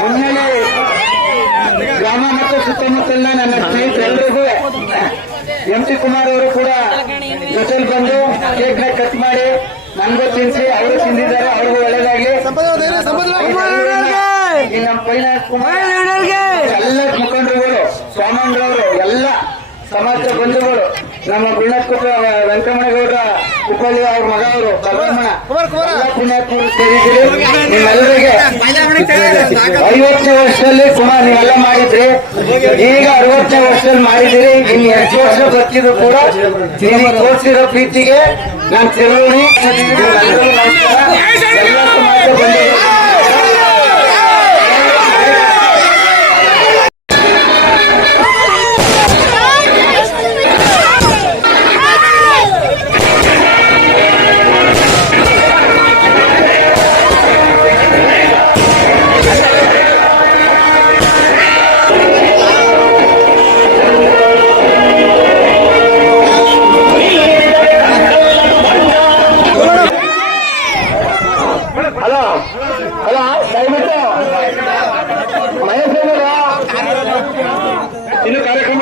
ಮುನ್ನೆಲೆ ಗ್ರಾಮ ಮತ್ತು ಸುತ್ತಮುತ್ತಲಿನ ನನ್ನ ಸ್ನೇಹಿತರೆಲ್ಲರಿಗೂ ಎಂಟಿ ಕುಮಾರ್ ಅವರು ಕೂಡ ಜೊತೆಲಿ ಬಂದು ಕೇಕ್ ನ ಕಟ್ ಮಾಡಿ ನನ್ಗೂ ತಿನ್ಸಿ ಅವರು ತಿಂದಿದ್ದಾರೆ, ಅವ್ರಿಗೂ ಒಳ್ಳೇದಾಗ್ಲಿ. ನಮ್ಮ ಫೈನಾನ್ಸ್ ಕುಮಾರ್ ಎಲ್ಲ ಮುಖಂಡರುಗಳು, ಸ್ವಾಮಂದ್ರವರು, ಎಲ್ಲ ಸಮಾಜ ಬಂಧುಗಳು, ನಮ್ಮ ಗುಣಕುಟ ವೆಂಕಟರಮಣಗೌಡ ಕುಪ್ಪಳ್ಳಿ ಅವ್ರ ಮಗ ಅವರು ಬಲರಾಮಣ್ಣ ಪುಣ್ಯಾತ್ಮರು ಸೇರಿದ್ರಿ. ನಿಮ್ಮೆಲ್ಲರಿಗೆ 50ನೇ ವರ್ಷದಲ್ಲಿ ಕುಮಾರ್ ನೀವೆಲ್ಲ ಮಾಡಿದ್ರಿ, ಈಗ 60ನೇ ವರ್ಷದಲ್ಲಿ ಮಾಡಿದಿರಿ. ಇನ್ನು 2 ವರ್ಷ ಬರ್ತಿದ್ರು ಕೂಡ ನೀವು ತೋರಿಸಿರೋ ಪ್ರೀತಿಗೆ ನಾನು ತಿರುಗಿ ಎಲ್ಲ ಸಮಾಜ ಬಂಧುಗಳು ದಯವಿಟ್ಟು ಮಹೇಶ್ ಇನ್ನು ಕಾರ್ಯಕ್ರಮ